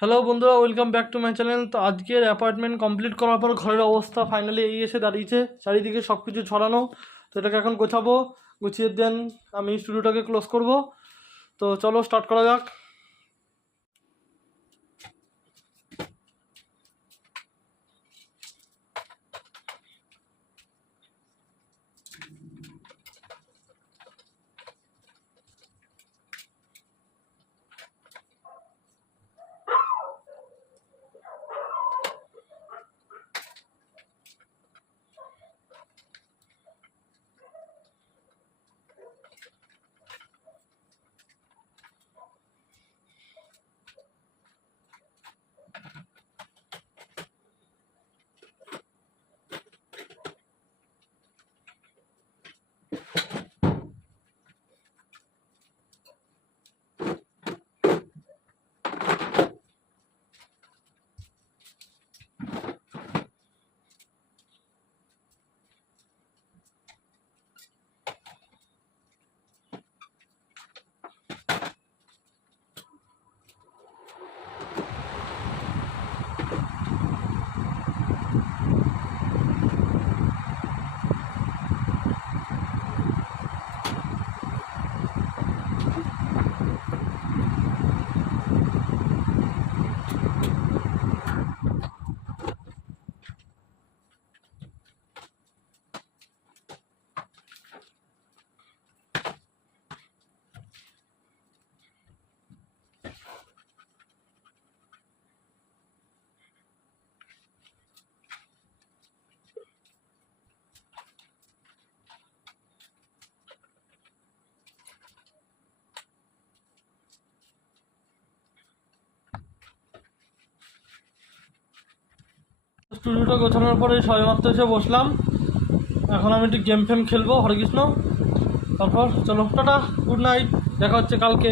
Hello বন্ধুরা, welcome back to my channel. তো আজকের অ্যাপয়েন্টমেন্ট কমপ্লিট করার পর ঘরের অবস্থা ফাইনালি এই এসে দাঁড়িয়েছে। চারিদিকে সব কিছু ছড়ানো। তো এটাকে এখন গোছাবো, গুছিয়ে দেন আমি স্টুডিওটাকে ক্লোজ করব। তো চলো স্টার্ট করা যাক। স্টুডিওটা গোছানোর পরে সবেমাত্র এসে বসলাম। এখন আমি একটু গেম ফেম খেলবো, হরে কৃষ্ণ। তারপর চলো টাটা, গুড নাইট, দেখা হচ্ছে কালকে।